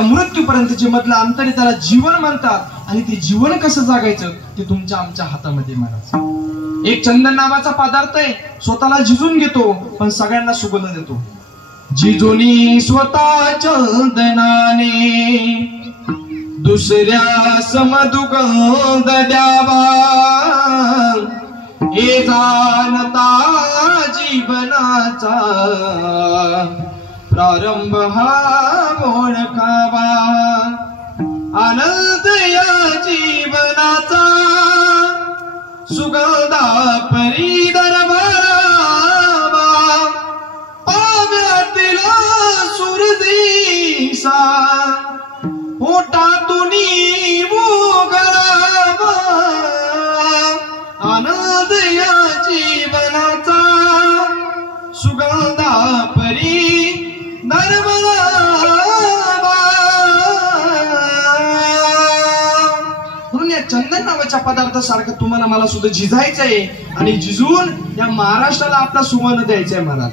मृत्यूपर्यंतचे मधलं अंतर त्याला जीवन म्हणतात आणि ते जीवन कसं जगायचं ते तुमच्या आमच्या हातामध्ये महाराज. एक चंदन नावाचा पदार्थ आहे, स्वतःला झिजून घेतो पण सगळ्यांना सुगंध देतो. जिजूनी स्वतः चंदनाने दुसऱ्या समदुगंध द्यावा, हे जाणता जीवनाचा प्रारंभ हा ओळखावा. आनंद या जीवनाचा सुगंधा परी दरबारावा, पाव्यातील सुरदिसा पोटातून उगळावा. आनंद या जीवनाचा सुगंधा परी म्हणून या चंदन नावाच्या पदार्थासारखं तुम्हाला मला सुद्धा झिजायचंय आणि झिजून या महाराष्ट्राला आपला सुगंध द्यायचा आहे महाराज.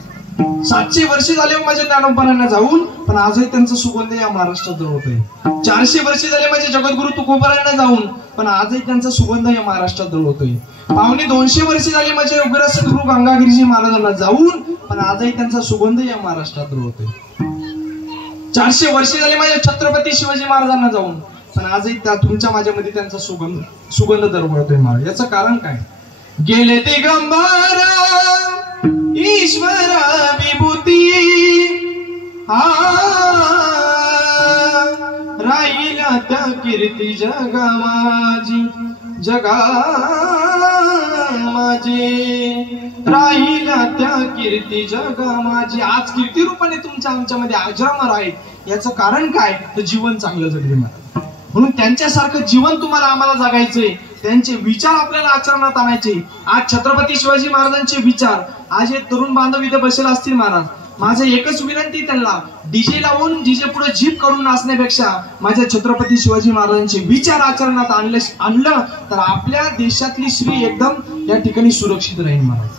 700 वर्ष झाले माझ्या ज्ञानोबांना जाऊन पण आजही त्यांचा सुगंध या महाराष्ट्रात दळतोय. 400 वर्ष झाले माझे जगद्गुरु तुकोबारांना जाऊन पण आजही त्यांचा सुगंध या महाराष्ट्रात दळतोय. 250 वर्ष झाली माझे योगीराज सद्गुरु गंगागिरीजी महाराजांना जाऊन पण आजही त्यांचा सुगंध या महाराष्ट्रात दळतोय. 400 वर्ष झाले माझ्या छत्रपती शिवाजी महाराजांना जाऊन पण आजही तुमच्या माझ्यामध्ये त्यांचा सुगंध दरवळतोय महाराज. याचं कारण काय? गेले दिगंबर ईश्वर विभूती राहिला त्या कीर्ती जगा माझी, जगा माझी राहिला त्या कीर्ती जगा माझी. आज कीर्ती रूपाने तुमच्या आमच्यामध्ये अजरामर आहेत. याचं कारण काय? तर जीवन चांगलं जगले महाराज. म्हणून त्यांच्यासारखं जीवन तुम्हाला आम्हाला जगायचंय. त्यांचे विचार आपल्याला आचरणात आणायचे. आज छत्रपती शिवाजी महाराजांचे विचार आज हे तरुण बांधव इथे बसले असतील महाराज. माझं एकच विनंती त्यांना, डीजे लावून डीजे पुढे जीप करून नाचण्यापेक्षा माझ्या छत्रपती शिवाजी महाराजांचे विचार आचरणात आणलं तर आपल्या देशातली स्त्री एकदम या ठिकाणी सुरक्षित राहील महाराज.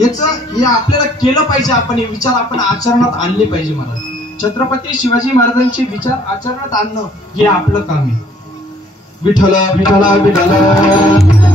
हे आपल्याला केलं पाहिजे. आपण हे विचार आपण आचरणात आणले पाहिजे महाराज. छत्रपती शिवाजी महाराजांचे विचार आचरणात आणणं हे आपलं काम आहे. विठ्ठल विठ्ठल विठ्ठल.